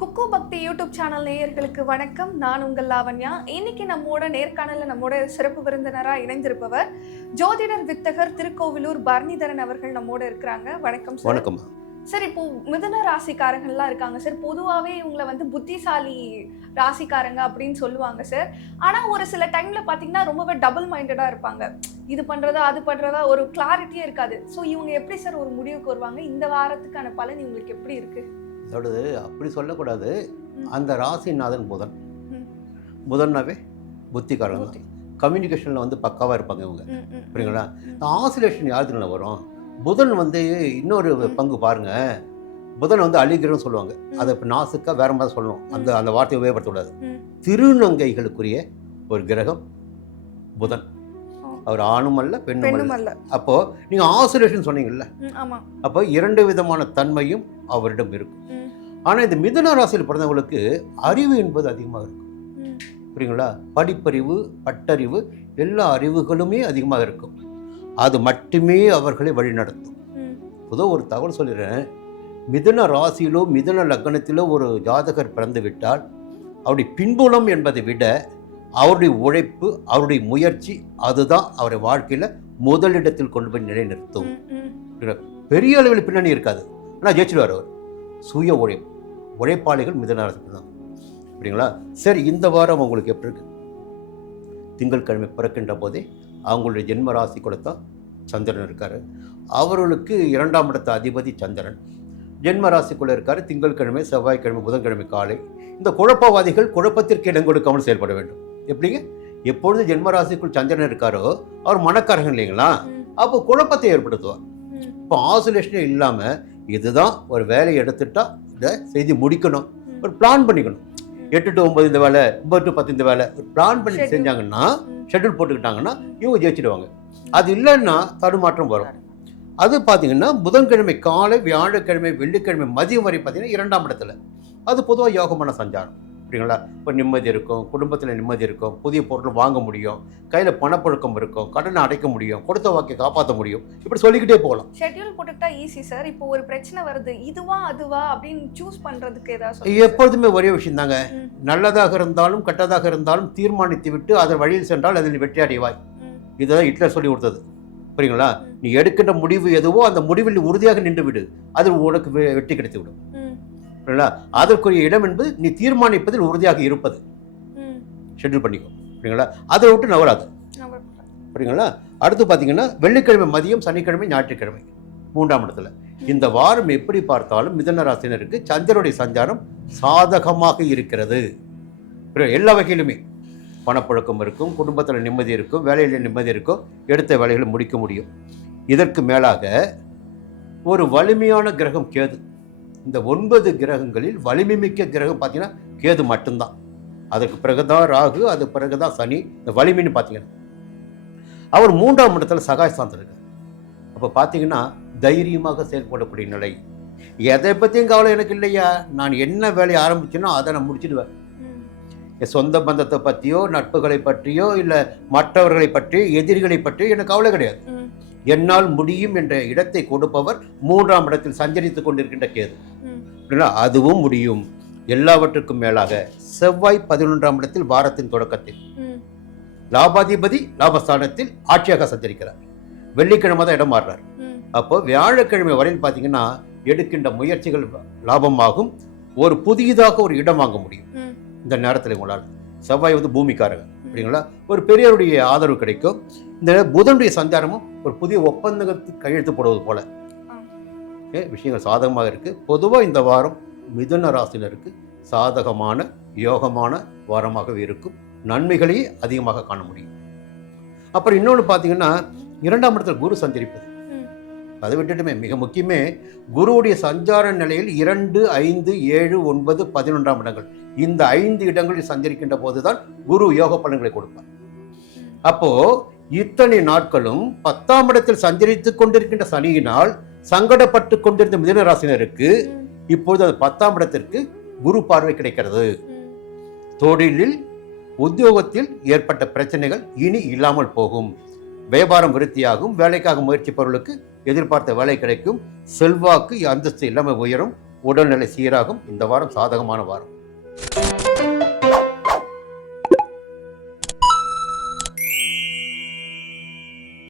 குக்கு பக்தி YouTube channel நேயர்களுக்கு வணக்கம். நான் உங்கள் லாவண்யா. இன்னைக்கு நம்மோட சிறப்பு விருந்தினராக இணைந்திருப்பவர் ஜோதிடர் வித்தகர் திருக்கோவிலூர் பரணிதரன் அவர்கள் நம்மோட இருக்கிறாங்க. வணக்கம் சார். வணக்கம் சார். இப்போ மிதுன ராசிக்காரங்கள்லாம் இருக்காங்க சார். பொதுவாகவே இவங்களை புத்திசாலி ராசிக்காரங்க அப்படின்னு சொல்லுவாங்க சார். ஆனால் ஒரு சில டைம்ல பார்த்தீங்கன்னா ரொம்பவே டபுள் மைண்டடாக இருப்பாங்க. இது பண்ணுறதா அது பண்ணுறதா ஒரு கிளாரிட்டியே இருக்காது. ஸோ இவங்க எப்படி சார் ஒரு முடிவுக்கு வருவாங்க? இந்த வாரத்துக்கான பலன் இவங்களுக்கு எப்படி இருக்கு? அதோடது அப்படி சொல்லக்கூடாது. அந்த ராசிநாதன் புதன்னாவே புத்திக்காரங்க தான். கம்யூனிகேஷனில் பக்காவாக இருப்பாங்க இவங்க. புரியுங்களா? ஆசிலேஷன் யாருக்குள்ள வரும்? புதன் இன்னொரு பங்கு பாருங்க. புதன் அழிகிறன்னு சொல்லுவாங்க. அதை இப்போ நாசுக்காக வேற மாதிரி சொல்லணும். அந்த வார்த்தையை உபயோகப்படுத்தக்கூடாது. திருநங்கைகளுக்குரிய ஒரு கிரகம் புதன். அவர் ஆணும் அல்ல பெண்ணும் அல்ல. அப்போ நீங்க ஆசிலேஷன் சொன்னீங்கல்ல, அப்போ இரண்டு விதமான தன்மையும் அவரிடம் இருக்கும். ஆனா இந்த மிதுன ராசியில் பிறந்தவங்களுக்கு அறிவு என்பது அதிகமாக இருக்கும். புரியுங்களா? படிப்பறிவு, பட்டறிவு, எல்லா அறிவுகளுமே அதிகமாக இருக்கும். அது மட்டுமே அவர்களை வழிநடத்தும். பொதுவாக ஒரு தகவல் சொல்லிடுறேன். மிதுன ராசியிலோ மிதுன லக்னத்திலோ ஒரு ஜாதகர் பிறந்து விட்டால் அவருடைய பின்புலம் என்பதை விட அவருடைய உழைப்பு, அவருடைய முயற்சி, அதுதான் அவரை வாழ்க்கையில் முதலிடத்தில் கொண்டு போய் நிலைநிறுத்தும். பெரிய அளவில் பின்னணி இருக்காது, ஆனால் ஜெயிச்சிடுவார் அவர். சுய உழைப்பாளிகள் மிதுன ராசி தான். அப்படிங்களா? சரி, இந்த வாரம் அவங்களுக்கு எப்படி இருக்கு? திங்கட்கிழமை பிறக்கின்ற போதே அவங்களுடைய ஜென்ம ராசி கொடுத்தா சந்திரன் இருக்கார். அவர்களுக்கு 2ஆம் இடத்த அதிபதி சந்திரன் ஜென்ம ராசிக்குள்ளே இருக்கார். திங்கட்கிழமை, செவ்வாய்க்கிழமை, புதன்கிழமை காலை. இந்த குழப்பவாதிகள் குழப்பத்திற்கு இடம் கொடுக்காமல் செயல்பட வேண்டும். எப்படிங்க? எப்பொழுது ஜென்மராசிக்குள் சந்திரன் இருக்காரோ அவர் மனக்காரங்க இல்லைங்களா? அப்போ குழப்பத்தை ஏற்படுத்துவார். இப்போ ஆசோலேஷனே இல்லாமல் இதுதான் ஒரு வேலையை எடுத்துட்டா இந்த செய்தி முடிக்கணும், ஒரு பிளான் பண்ணிக்கணும். 8 to 9 இந்த வேலை, 9 to 10 இந்த வேலை, ஒரு பிளான் பண்ணி செஞ்சாங்கன்னா, ஷெட்யூல் போட்டுக்கிட்டாங்கன்னா இவங்க ஜெயிச்சிடுவாங்க. அது இல்லைன்னா தடுமாற்றம் வரும். அது பார்த்தீங்கன்னா புதன்கிழமை காலை, வியாழக்கிழமை, வெள்ளிக்கிழமை மதியம் வரை பார்த்தீங்கன்னா 2ஆம் இடத்துல. அது பொதுவாக யோகமான சஞ்சாரம். அப்படிங்களா? இப்போ நிம்மதி இருக்கும், குடும்பத்தில் நிம்மதி இருக்கும், புதிய பொருள் வாங்க முடியும், கையில் பணப்புழக்கம் இருக்கும், கடனை அடைக்க முடியும், கொடுத்த வாக்கை காப்பாற்ற முடியும். இப்படி சொல்லிக்கிட்டே போகலாம். ஷெட்யூல் போட்டுக்கிட்டா ஈஸி சார். இப்போ ஒரு பிரச்சனை வருது, இதுவா அதுவா அப்படின்னு சூஸ் பண்ணுறதுக்கு ஏதாவது? எப்பொழுதுமே ஒரே விஷயம் தாங்க. நல்லதாக இருந்தாலும் கெட்டதாக இருந்தாலும் தீர்மானித்து விட்டு அதன் வழியில் சென்றால் அதில் வெற்றி அடைவாய். இதுதான் ஹிட்லர் சொல்லி கொடுத்தது. புரியுங்களா? நீ எடுக்கின்ற முடிவு எதுவோ அந்த முடிவில் உறுதியாக நின்று விடு, அதில் உனக்கு வெற்றி கிடைத்து விடும். அதற்குரிய இடம் என்பது நீ தீர்மானிப்பதில் உறுதியாக இருப்பது. ஷெட்யூல் பண்ணிக்கோ. புரியுங்களா? அதை விட்டு நவராது. புரியுங்களா? அடுத்து பார்த்தீங்கன்னா வெள்ளிக்கிழமை மதியம், சனிக்கிழமை, ஞாயிற்றுக்கிழமை 3ஆம் இடத்துல. இந்த வாரம் எப்படி பார்த்தாலும் மிதுன ராசினருக்கு சந்திரனுடைய சஞ்சாரம் சாதகமாக இருக்கிறது. எல்லா வகையிலுமே பணப்புழக்கம் இருக்கும், குடும்பத்தில் நிம்மதி இருக்கும், வேலையில் நிம்மதி இருக்கும், எடுத்த வேலைகளை முடிக்க முடியும். இதற்கு மேலாக ஒரு வலிமையான கிரகம் கேது. இந்த 9 கிரகங்களில் வலிமை மிக்க கிரகம் பார்த்தீங்கன்னா கேது மட்டும்தான். அதுக்கு பிறகுதான் ராகு, அதுக்கு பிறகுதான் சனி. இந்த வலிமைன்னு பார்த்தீங்கன்னா அவர் 3ஆம் இடத்துல சகாயஸ்தானத்தில் இருக்கார். அப்போ பார்த்தீங்கன்னா தைரியமாக செயல்படக்கூடிய நிலை. எதை பற்றியும் கவலை எனக்கு இல்லையா, நான் என்ன வேலையை ஆரம்பிச்சேனோ அதை நான் முடிச்சிடுவேன். என் சொந்த பந்தத்தை பற்றியோ, நட்புகளை பற்றியோ, இல்லை மற்றவர்களை பற்றியோ, எதிரிகளை பற்றியோ எனக்கு கவலை கிடையாது. என்னால் முடியும் என்ற இடத்தை கொடுப்பவர் 3ஆம் இடத்தில் சஞ்சரித்துக் கொண்டிருக்கின்ற கேது. அதுவும் முடியும். எல்லாவற்றுக்கும் மேலாக செவ்வாய் 11ஆம் இடத்தில் வாரத்தின் தொடக்கத்தில் லாபாதிபதி லாபஸ்தானத்தில் ஆட்சியாக சஞ்சரிக்கிறார். வெள்ளிக்கிழமை தான் இடம் மாறுறார். அப்போ வியாழக்கிழமை வரையில் பார்த்தீங்கன்னா எடுக்கின்ற முயற்சிகள் லாபமாகும். ஒரு புதியதாக ஒரு இடம் வாங்க முடியும் இந்த நேரத்தில் உங்களால். செவ்வாய் பூமிக்காரங்க. அப்படிங்களா? ஒரு பெரியவருடைய ஆதரவு கிடைக்கும். இந்த புதனுடைய சஞ்சாரமும் ஒரு புதிய ஒப்பந்தத்துக்கு கையெழுத்து போடுவது போல விஷயங்கள் சாதகமாக இருக்கு. பொதுவாக இந்த வாரம் மிதுன ராசினருக்கு சாதகமான யோகமான வாரமாகவே இருக்கும். நன்மைகளையே அதிகமாக காண முடியும். அப்புறம் இன்னொன்று பார்த்தீங்கன்னா 2ஆம் இடத்துல குரு சஞ்சரிப்பது. அதை விட்டுட்டுமே மிக முக்கியமே குருவுடைய சஞ்சார நிலையில் 2, 5, 7, 9, 11ஆம் இடங்கள், இந்த 5 இடங்களில் சஞ்சரிக்கின்ற போதுதான் குரு யோக பலன்களை கொடுப்பார். அப்போ இத்தனை நாட்களும் 10ஆம் இடத்தில் சஞ்சரித்துக் கொண்டிருக்கின்ற சனியினால் சங்கடப்பட்டு கொண்டிருந்த மிதுன ராசினருக்கு இப்பொழுது அது 10ஆம் இடத்திற்கு குரு பார்வை கிடைக்கிறது. தொழிலில், உத்தியோகத்தில் ஏற்பட்ட பிரச்சனைகள் இனி இல்லாமல் போகும். வியாபாரம் விருத்தியாகும். வேலைக்காக முயற்சிப்பவர்களுக்கு எதிர்பார்த்த வேலை கிடைக்கும். செல்வாக்கு, அந்தஸ்து எல்லாமே உயரும். உடல்நிலை சீராகும். இந்த வாரம் சாதகமான வாரம்.